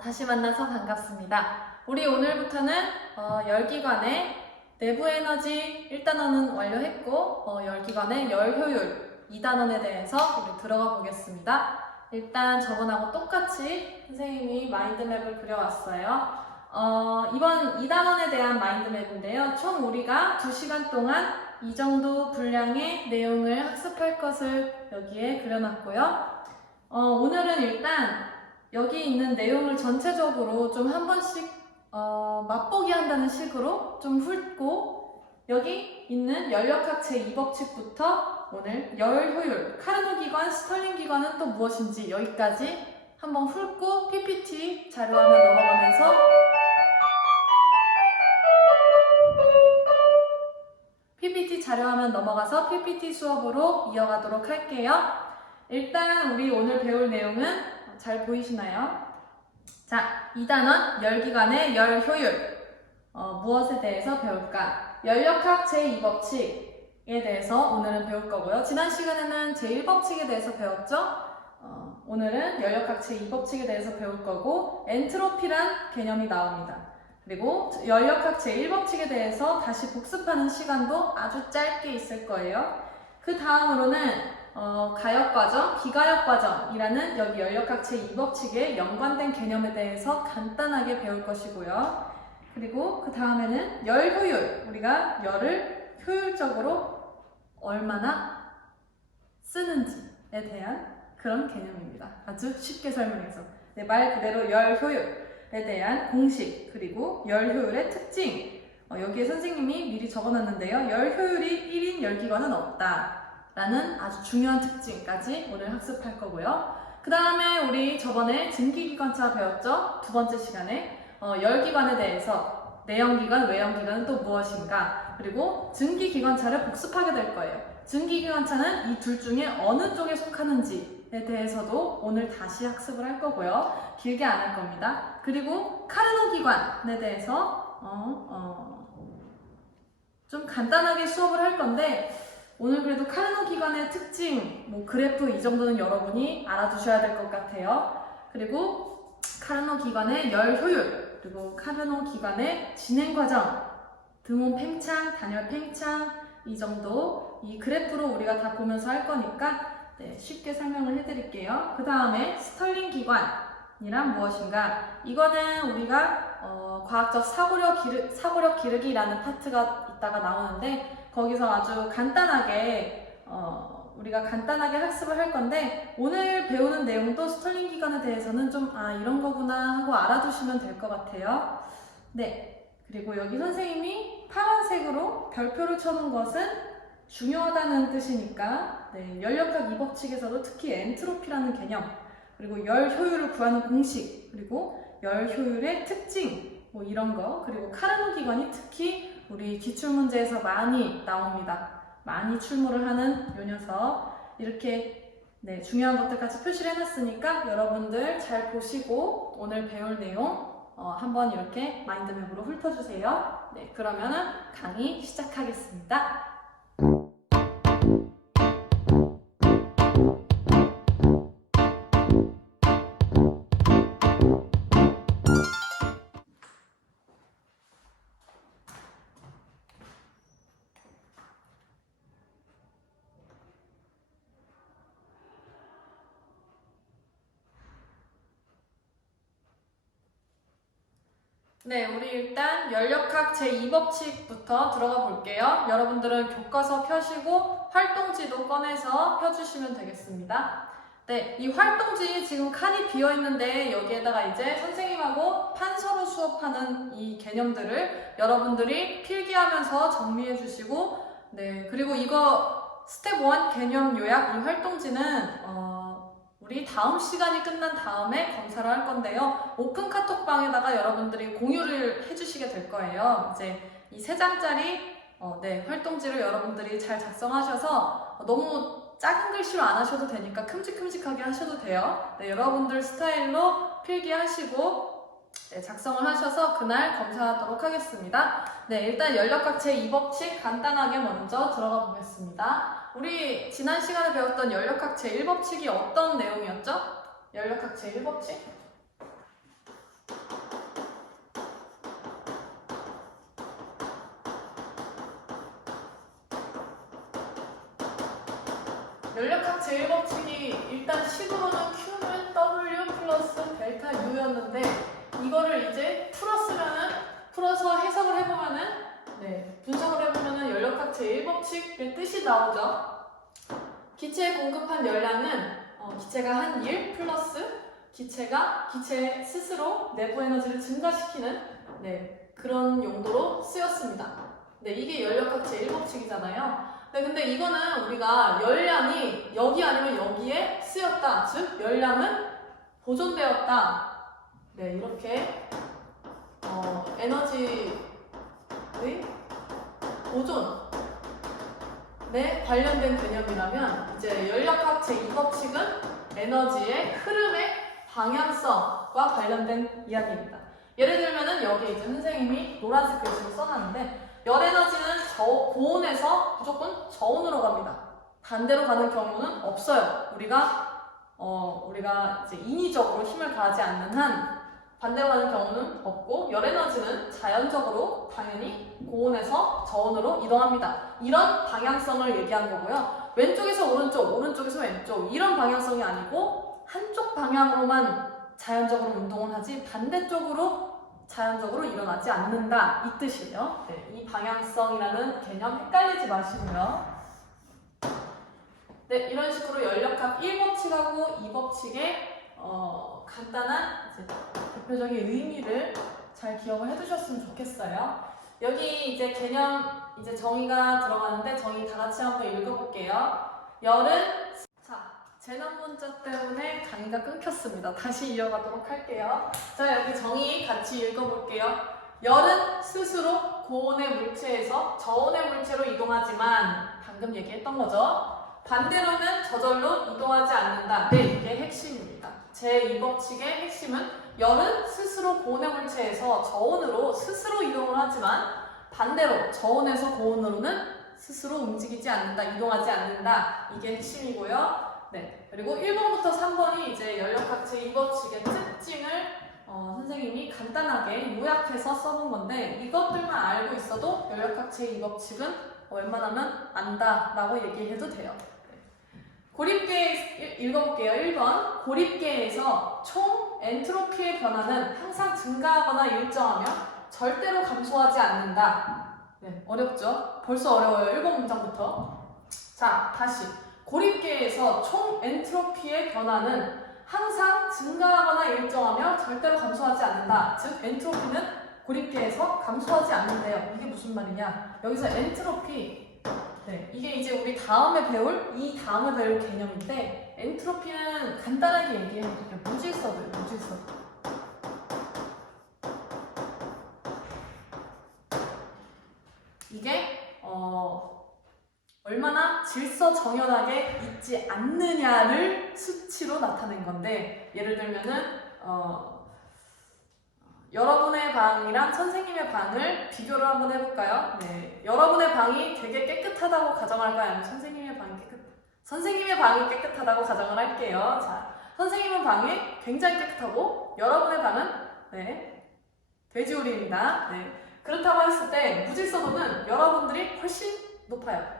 다시 만나서 반갑습니다. 우리 오늘부터는 어, 열기관의 내부 에너지 1단원은 완료했고 어, 열기관의 열 효율 2단원에 대해서 우리 들어가 보겠습니다. 일단 저번하고 똑같이 선생님이 마인드맵을 그려왔어요. 어, 이번 2단원에 대한 마인드맵인데요. 총 우리가 2시간 동안 이 정도 분량의 내용을 학습할 것을 여기에 그려놨고요. 어, 오늘은 일단 여기 있는 내용을 전체적으로 좀 한 번씩 어, 맛보기 한다는 식으로 좀 훑고 여기 있는 연력학 제2법칙부터 오늘 열 효율, 카르노 기관, 스털링 기관은 또 무엇인지 여기까지 한번 훑고 PPT 자료화면 넘어가면서 PPT 자료화면 넘어가서 PPT 수업으로 이어가도록 할게요. 일단 우리 오늘 배울 내용은 잘 보이시나요? 자, 2단원 열기관의 열 효율 어, 무엇에 대해서 배울까? 연력학 제2법칙에 대해서 오늘은 배울 거고요. 지난 시간에는 제1법칙에 대해서 배웠죠? 어, 오늘은 연력학 제2법칙에 대해서 배울 거고 엔트로피란 개념이 나옵니다. 그리고 연력학 제1법칙에 대해서 다시 복습하는 시간도 아주 짧게 있을 거예요. 그 다음으로는 어, 가역과정, 비가역과정이라는 여기 연력학 제2법칙에 연관된 개념에 대해서 간단하게 배울 것이고요. 그리고 그 다음에는 열 효율, 우리가 열을 효율적으로 얼마나 쓰는지에 대한 그런 개념입니다. 아주 쉽게 설명해서. 네, 말 그대로 열 효율에 대한 공식, 그리고 열 효율의 특징. 어, 여기에 선생님이 미리 적어놨는데요. 열 효율이 1인 열기관은 없다. 라는 아주 중요한 특징까지 오늘 학습할 거고요. 그 다음에 우리 저번에 증기기관차 배웠죠? 두 번째 시간에 어, 열기관에 대해서 내연기관, 외연기관은 또 무엇인가 그리고 증기기관차를 복습하게 될 거예요. 증기기관차는 이 둘 중에 어느 쪽에 속하는지에 대해서도 오늘 다시 학습을 할 거고요. 길게 안 할 겁니다. 그리고 카르노 기관에 대해서 어, 어, 좀 간단하게 수업을 할 건데 오늘 그래도 카르노 기관의 특징, 뭐 그래프 이 정도는 여러분이 알아두셔야 될 것 같아요. 그리고 카르노 기관의 열 효율, 그리고 카르노 기관의 진행 과정, 등온 팽창, 단열 팽창 이 정도 이 그래프로 우리가 다 보면서 할 거니까 네, 쉽게 설명을 해드릴게요. 그 다음에 스털링 기관이란 무엇인가? 이거는 우리가 어, 과학적 사고력, 기르, 사고력 기르기라는 파트가 있다가 나오는데 거기서 아주 간단하게 어, 우리가 간단하게 학습을 할 건데 오늘 배우는 내용도 스털링 기관에 대해서는 좀 아 이런 거구나 하고 알아두시면 될 것 같아요. 네. 그리고 여기 선생님이 파란색으로 별표를 쳐놓은 것은 중요하다는 뜻이니까 네, 연력학 이 법칙에서도 특히 엔트로피라는 개념 그리고 열 효율을 구하는 공식 그리고 열 효율의 특징 뭐 이런 거 그리고 카르노 기관이 특히 우리 기출 문제에서 많이 나옵니다. 많이 출몰을 하는 요 녀석 이렇게 네, 중요한 것들까지 표시를 해놨으니까 여러분들 잘 보시고 오늘 배울 내용 어, 한번 이렇게 마인드맵으로 훑어주세요. 네, 그러면은 강의 시작하겠습니다. 네, 우리 일단 연력학 제2법칙부터 들어가 볼게요. 여러분들은 교과서 펴시고 활동지도 꺼내서 펴주시면 되겠습니다. 네, 이 활동지 지금 칸이 비어 있는데 여기에다가 이제 선생님하고 판서로 수업하는 이 개념들을 여러분들이 필기하면서 정리해 주시고, 네, 그리고 이거 스텝 1 개념 요약 이 활동지는 어, 우리 다음 시간이 끝난 다음에 검사를 할 건데요. 오픈 카톡방에다가 여러분들이 공유를 해주시게 될 거예요. 이제 이 세 장짜리 어, 네, 활동지를 여러분들이 잘 작성하셔서 너무 작은 글씨로 안 하셔도 되니까 큼직큼직하게 하셔도 돼요. 네, 여러분들 스타일로 필기하시고 네, 작성을 하셔서 그날 검사하도록 하겠습니다. 네, 일단 연력학 제2법칙 간단하게 먼저 들어가 보겠습니다. 우리 지난 시간에 배웠던 연력학 제1법칙이 어떤 내용이었죠? 연력학 제1법칙 연력학 제1법칙이 일단 식으로는 Q는 W 플러스 델타 U였는데 이거를 이제 풀었으면은 풀어서 해석을 해보면은 네 분석을 해보면은 연력학 제1법칙의 뜻이 나오죠. 기체에 공급한 열량은 어, 기체가 한 일 플러스 기체가 기체 스스로 내부 에너지를 증가시키는 네, 그런 용도로 쓰였습니다. 네, 이게 연력학 제1법칙이잖아요. 네, 근데 이거는 우리가 열량이 여기 아니면 여기에 쓰였다. 즉, 열량은 보존되었다. 네, 이렇게 어, 에너지의 보존 네, 관련된 개념이라면 이제 연력학 제2법칙은 에너지의 흐름의 방향성과 관련된 이야기입니다. 예를 들면은 여기 이제 선생님이 노란색 글씨로 써놨는데 열 에너지는 저, 고온에서 무조건 저온으로 갑니다. 반대로 가는 경우는 없어요. 우리가 어, 우리가 이제 인위적으로 힘을 가하지 않는 한 반대로 가는 경우는 없고 열 에너지는 자연적으로 당연히 고온에서 저온으로 이동합니다. 이런 방향성을 얘기한 거고요. 왼쪽에서 오른쪽, 오른쪽에서 왼쪽 이런 방향성이 아니고 한쪽 방향으로만 자연적으로 운동을 하지 반대쪽으로 자연적으로 일어나지 않는다 이 뜻이에요. 네, 이 방향성이라는 개념 헷갈리지 마시고요. 네, 이런 식으로 연력학 1법칙하고 2법칙의 어, 간단한 이제 대표적인 의미를 잘 기억을 해두셨으면 좋겠어요. 여기 이제 개념 이제 정의가 들어가는데 정의 다 같이 한번 읽어볼게요. 열은 자 재난 문자 때문에 강의가 끊겼습니다. 다시 이어가도록 할게요. 자 여기 정의 같이 읽어볼게요. 열은 스스로 고온의 물체에서 저온의 물체로 이동하지만 방금 얘기했던 거죠. 반대로는 저절로 이동하지 않는다. 네, 이게 핵심입니다. 제2법칙의 핵심은 열은 스스로 고온의 물체에서 저온으로 스스로 이동을 하지만 반대로 저온에서 고온으로는 스스로 움직이지 않는다, 이동하지 않는다. 이게 핵심이고요. 네. 그리고 1번부터 3번이 이제 연력학 제2법칙의 특징을 어, 선생님이 간단하게 요약해서 써본 건데 이것들만 알고 있어도 연력학 제2법칙은 웬만하면 안다라고 얘기해도 돼요. 고립계 읽어볼게요. 1번 고립계에서 총 엔트로피의 변화는 항상 증가하거나 일정하며 절대로 감소하지 않는다. 네, 어렵죠? 벌써 어려워요. 1번 문장부터. 자, 다시. 고립계에서 총 엔트로피의 변화는 항상 증가하거나 일정하며 절대로 감소하지 않는다. 즉, 엔트로피는 고립계에서 감소하지 않는데요. 이게 무슨 말이냐? 여기서 엔트로피 네, 이게 이제 우리 다음에 배울 이 다음에 배울 개념인데 엔트로피는 간단하게 얘기해볼게요. 무질서도요, 무질서도. 이게 어, 얼마나 질서 정연하게 있지 않느냐를 수치로 나타낸 건데 예를 들면은 어, 여러분의 방이랑 선생님의 방을 비교를 한번 해볼까요? 네. 여러분의 방이 되게 깨끗하다고 가정할까요? 아니면 선생님의 방이 깨끗, 선생님의 방이 깨끗하다고 가정을 할게요. 자, 선생님의 방이 굉장히 깨끗하고, 여러분의 방은, 네, 돼지우리입니다. 네. 그렇다고 했을 때, 무질서도는 여러분들이 훨씬 높아요.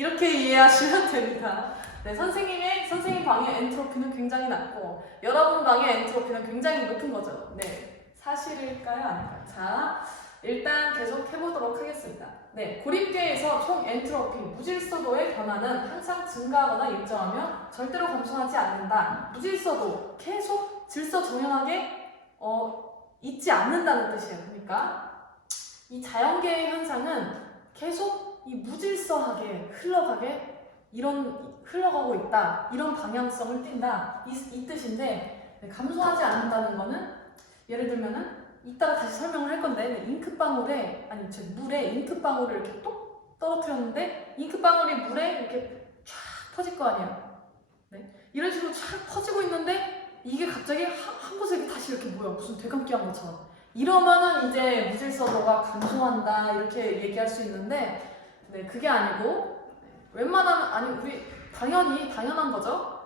이렇게 이해하시면 됩니다. 네, 선생님의 선생님 방의 엔트로피는 굉장히 낮고 여러분 방의 엔트로피는 굉장히 높은 거죠. 네, 사실일까요, 아닐까요? 자, 일단 계속 해보도록 하겠습니다. 네, 고립계에서 총 엔트로피 무질서도의 변화는 항상 증가하거나 일정하며 절대로 감소하지 않는다. 무질서도 계속 질서 정연하게 어, 있지 않는다는 뜻이에요. 그러니까 이 자연계의 현상은 계속 이 무질서하게 흘러가게 이런 흘러가고 있다. 이런 방향성을 띈다. 이, 이 뜻인데 네, 감소하지 않는다는 거는 예를 들면은 이따가 다시 설명을 할 건데 네, 잉크 방울에 아니 저 물에 잉크 방울을 이렇게 똑 떨어뜨렸는데 잉크 방울이 물에 이렇게 쫙 퍼질 거 아니에요. 네? 이런 식으로 쫙 퍼지고 있는데 이게 갑자기 한, 한 곳에 다시 이렇게 뭐야 무슨 되감기 한 것처럼. 이러면은 이제 무질서도가 감소한다. 이렇게 얘기할 수 있는데 네, 그게 아니고 웬만하면 아니 우리 당연히 당연한 거죠.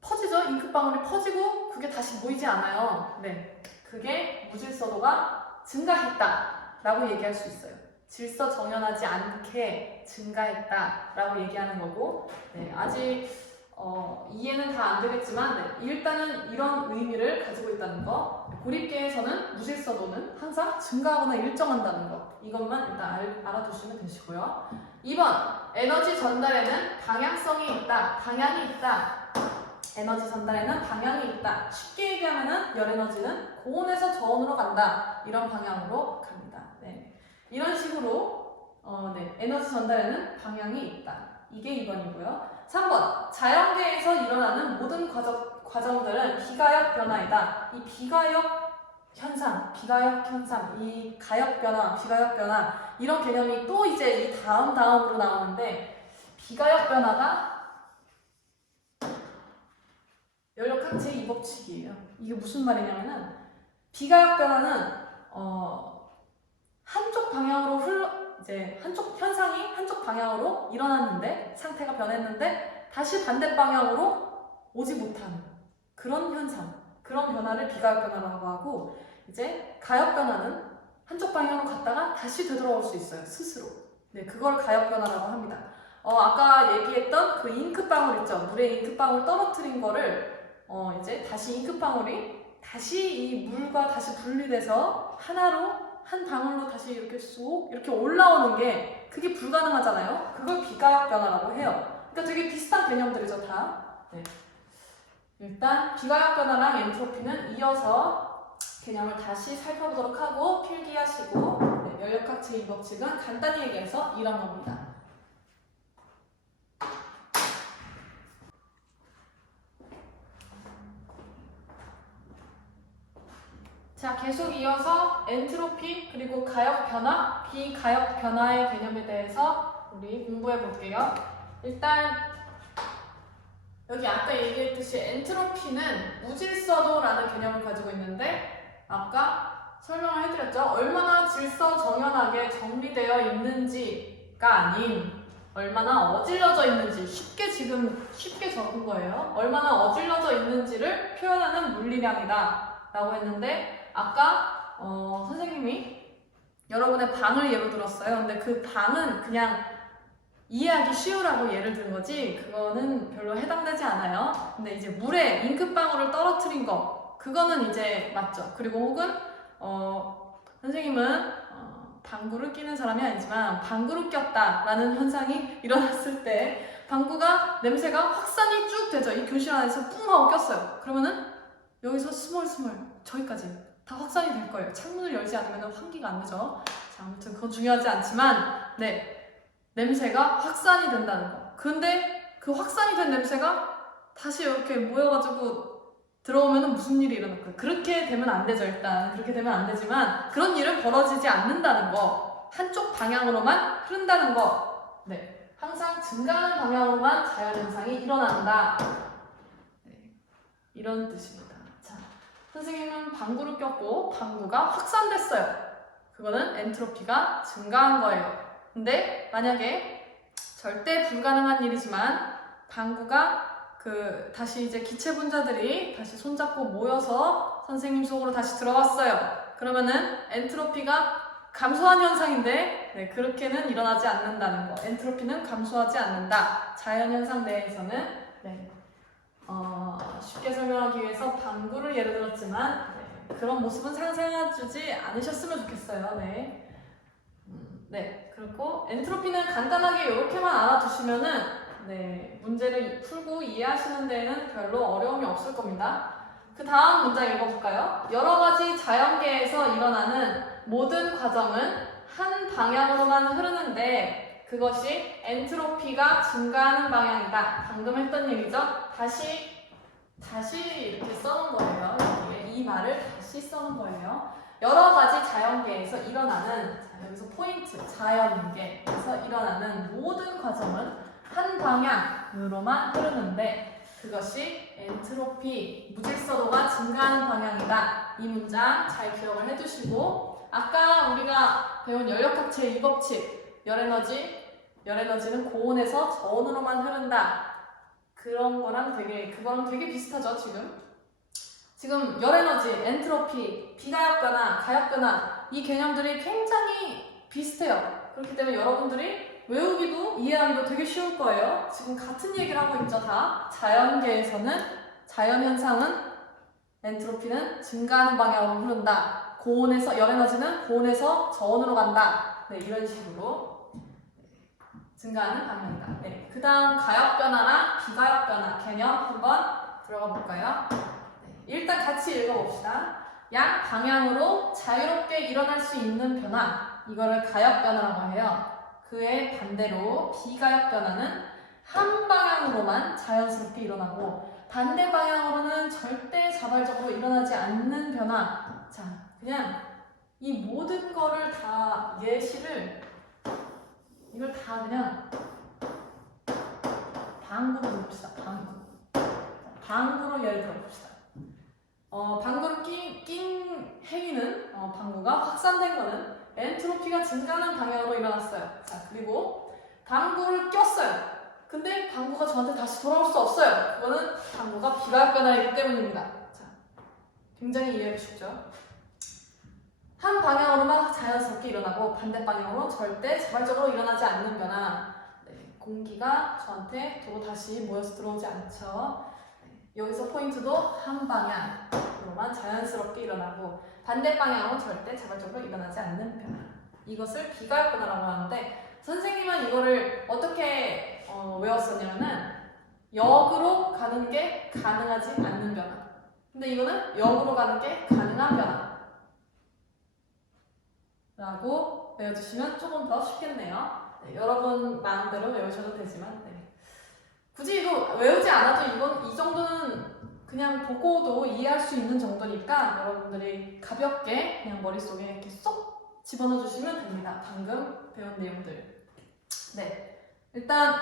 퍼지죠. 잉크방울이 퍼지고 그게 다시 모이지 않아요. 네, 그게 무질서도가 증가했다라고 얘기할 수 있어요. 질서 정연하지 않게 증가했다라고 얘기하는 거고, 네, 아직 어, 이해는 다 안 되겠지만 네, 일단은 이런 의미를 가지고 있다는 거. 고립계에서는 무질서도는 항상 증가하거나 일정한다는 거. 이것만 일단 알, 알아두시면 되시고요. 2번 에너지 전달에는 방향성이 있다, 방향이 있다. 에너지 전달에는 방향이 있다. 쉽게 얘기하면은 열 에너지는 고온에서 저온으로 간다. 이런 방향으로 갑니다. 네. 이런 식으로 어, 네. 에너지 전달에는 방향이 있다. 이게 2번이고요. 3번 자연계에서 일어나는 모든 과정, 과정들은 비가역 변화이다. 이 비가역 현상, 비가역 현상, 이 가역 변화, 비가역 변화 이런 개념이 또 이제 이 다음 다음으로 나오는데 비가역 변화가 연력학체 이 법칙이에요. 이게 무슨 말이냐면은 비가역 변화는 어 한쪽 방향으로 흘러 이제 한쪽 현상이 한쪽 방향으로 일어났는데 상태가 변했는데 다시 반대 방향으로 오지 못하는 그런 현상, 그런 변화를 비가역 변화라고 하고 이제 가역 변화는 한쪽 방향으로 갔다가 다시 되돌아올 수 있어요 스스로. 네, 그걸 가역 변화라고 합니다. 어, 아까 얘기했던 그 잉크 방울 있죠? 물에 잉크 방울 떨어뜨린 거를 어, 이제 다시 잉크 방울이 다시 이 물과 다시 분리돼서 하나로 한 방울로 다시 이렇게 쏙 이렇게 올라오는 게 그게 불가능하잖아요. 그걸 비가역 변화라고 해요. 그러니까 되게 비슷한 개념들이죠, 다. 네. 일단 비가역 변화랑 엔트로피는 이어서 개념을 다시 살펴보도록 하고 필기하시고 네, 연력학체 이 법칙은 간단히 얘기해서 이런 겁니다. 자, 계속 이어서 엔트로피 그리고 가역 변화, 비가역 변화의 개념에 대해서 우리 공부해 볼게요. 일단 여기 아까 얘기 했듯이 엔트로피는 무질서도라는 개념을 가지고 있는데 아까 설명을 해드렸죠. 얼마나 질서 정연하게 정리되어 있는지가 아닌 얼마나 어질러져 있는지 쉽게 지금 쉽게 적은 거예요. 얼마나 어질러져 있는지를 표현하는 물리량이다 라고 했는데 아까 어, 선생님이 여러분의 방을 예로 들었어요. 근데 그 방은 그냥 이해하기 쉬우라고 예를 든 거지 그거는 별로 해당되지 않아요. 근데 이제 물에 잉크방울을 떨어뜨린 거 그거는 이제 맞죠. 그리고 혹은 어, 선생님은 어, 방구를 끼는 사람이 아니지만 방구를 꼈다라는 현상이 일어났을 때 방구가 냄새가 확산이 쭉 되죠. 이 교실 안에서 뿡 하고 꼈어요. 그러면은 여기서 스멀스멀 저기까지 다 확산이 될 거예요. 창문을 열지 않으면 환기가 안 되죠. 자, 아무튼 그건 중요하지 않지만 네 냄새가 확산이 된다는 거. 근데 그 확산이 된 냄새가 다시 이렇게 모여가지고 들어오면 무슨 일이 일어날까요? 그렇게 되면 안 되죠, 일단. 그렇게 되면 안 되지만 그런 일은 벌어지지 않는다는 거. 한쪽 방향으로만 흐른다는 거. 네. 항상 증가하는 방향으로만 자연 현상이 일어난다. 네. 이런 뜻입니다. 자, 선생님은 방구를 꼈고 방구가 확산됐어요. 그거는 엔트로피가 증가한 거예요. 근데 만약에 절대 불가능한 일이지만 방구가 그 다시 이제 기체 분자들이 다시 손잡고 모여서 선생님 속으로 다시 들어왔어요. 그러면은 엔트로피가 감소한 현상인데 네, 그렇게는 일어나지 않는다는 거. 엔트로피는 감소하지 않는다. 자연 현상 내에서는 네. 어, 쉽게 설명하기 위해서 방구를 예를 들었지만 네, 그런 모습은 상상해주지 않으셨으면 좋겠어요. 네. 음, 네. 그리고 엔트로피는 간단하게 이렇게만 알아두시면은 네, 문제를 풀고 이해하시는 데에는 별로 어려움이 없을 겁니다. 그 다음 문장 읽어볼까요? 여러 가지 자연계에서 일어나는 모든 과정은 한 방향으로만 흐르는데 그것이 엔트로피가 증가하는 방향이다. 방금 했던 얘기죠? 다시 다시 이렇게 써놓은 거예요. 이 말을 다시 써놓은 거예요. 여러 가지 자연계에서 일어나는 자, 여기서 포인트 자연계에서 일어나는 모든 과정은 한 방향으로만 흐르는데 그것이 엔트로피 무질서도가 증가하는 방향이다. 이 문장 잘 기억을 해두시고 아까 우리가 배운 연력학체 이 법칙 열에너지 열에너지는 고온에서 저온으로만 흐른다. 그런 거랑 되게 그거랑 되게 비슷하죠 지금. 지금 열에너지, 엔트로피, 비가역 변화, 가역 변화 이 개념들이 굉장히 비슷해요. 그렇기 때문에 여러분들이 외우기도 이해하기도 되게 쉬울 거예요. 지금 같은 얘기를 하고 있죠 다. 자연계에서는 자연 현상은 엔트로피는 증가하는 방향으로 흐른다. 고온에서 열에너지는 고온에서 저온으로 간다. 네, 이런 식으로 증가하는 방향이다. 네, 그다음 가역 변화나 비가역 변화 개념 한번 들어가 볼까요? 네, 일단 같이 읽어봅시다. 양 방향으로 자유롭게 일어날 수 있는 변화 이거를 가역 변화라고 해요. 그의 반대로 비가역 변화는 한 방향으로만 자연스럽게 일어나고 반대 방향으로는 절대 자발적으로 일어나지 않는 변화. 자, 그냥 이 모든 거를 다 예시를 이걸 다 그냥 방구로 봅시다. 방구. 방구로 예를 들어 봅시다. 어, 방구로 낀, 낀 행위는 어, 방구가 확산된 거는 엔트로피가 증가하는 방향으로 일어났어요. 자, 그리고 방구를 꼈어요. 근데 방구가 저한테 다시 돌아올 수 없어요. 그거는 방구가 비가역 변화이기 때문입니다. 자, 굉장히 이해하기 쉽죠? 한 방향으로만 자연스럽게 일어나고 반대 방향으로 절대 자발적으로 일어나지 않는 변화. 네, 공기가 저한테 또 다시 모여서 들어오지 않죠. 네, 여기서 포인트도 한 방향 으로만 자연스럽게 일어나고 반대 방향으로 절대 자발적으로 일어나지 않는 변화. 이것을 비가역 변화라고 하는데 선생님은 이거를 어떻게 어, 외웠었냐면은 역으로 가는 게 가능하지 않는 변화. 근데 이거는 역으로 가는 게 가능한 변화. 라고 외워주시면 조금 더 쉽겠네요. 네, 여러분 마음대로 외우셔도 되지만 네. 굳이 이거 외우지 않아도 이건 이 정도는 그냥 보고도 이해할 수 있는 정도니까 여러분들이 가볍게 그냥 머릿속에 이렇게 쏙 집어넣어 주시면 됩니다. 방금 배운 내용들. 네. 일단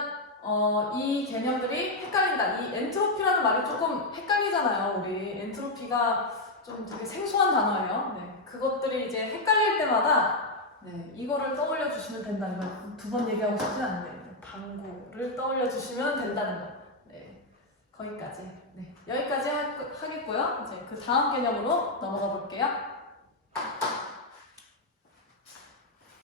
어, 이 개념들이 헷갈린다. 이 엔트로피라는 말이 조금 헷갈리잖아요. 우리 엔트로피가 좀 되게 생소한 단어예요. 네. 그것들이 이제 헷갈릴 때마다 네, 이거를 떠올려 주시면 된다는 거. 두 번 얘기하고 싶진 않은데 방구를 떠올려 주시면 된다는 거. 네. 거기까지. 네. 여기까지 하, 겠고요 이제 그 다음 개념으로 넘어가 볼게요.